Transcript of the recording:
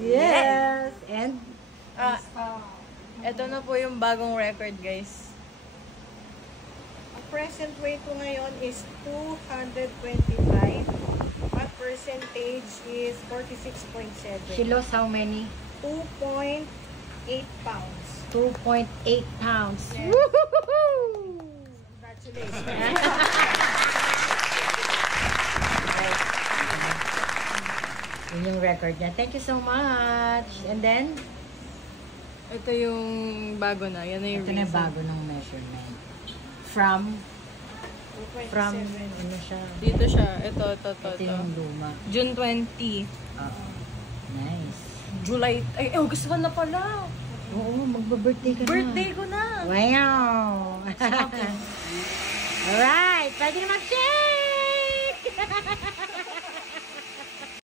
Yes! And? Ito na po yung bagong record, guys. Ang present weight ko ngayon is 225. At percentage is 46.7. She lost how many? 2.8 pounds. 2.8 pounds. Yeah. Woohoo! Congratulations. Yun yung record niya. Thank you so much. And then? Ito yung bago na. Yan na yung Ito na yung bago ng measurement. From? 2.7. Ano siya? Dito siya. Ito. Ito yung luma. June 20. Oo. Nice. July. Ay, August 1 na pala. Oo, magba-birthday ka na. Birthday ko na. Wow! Alright, pwede na mag-share!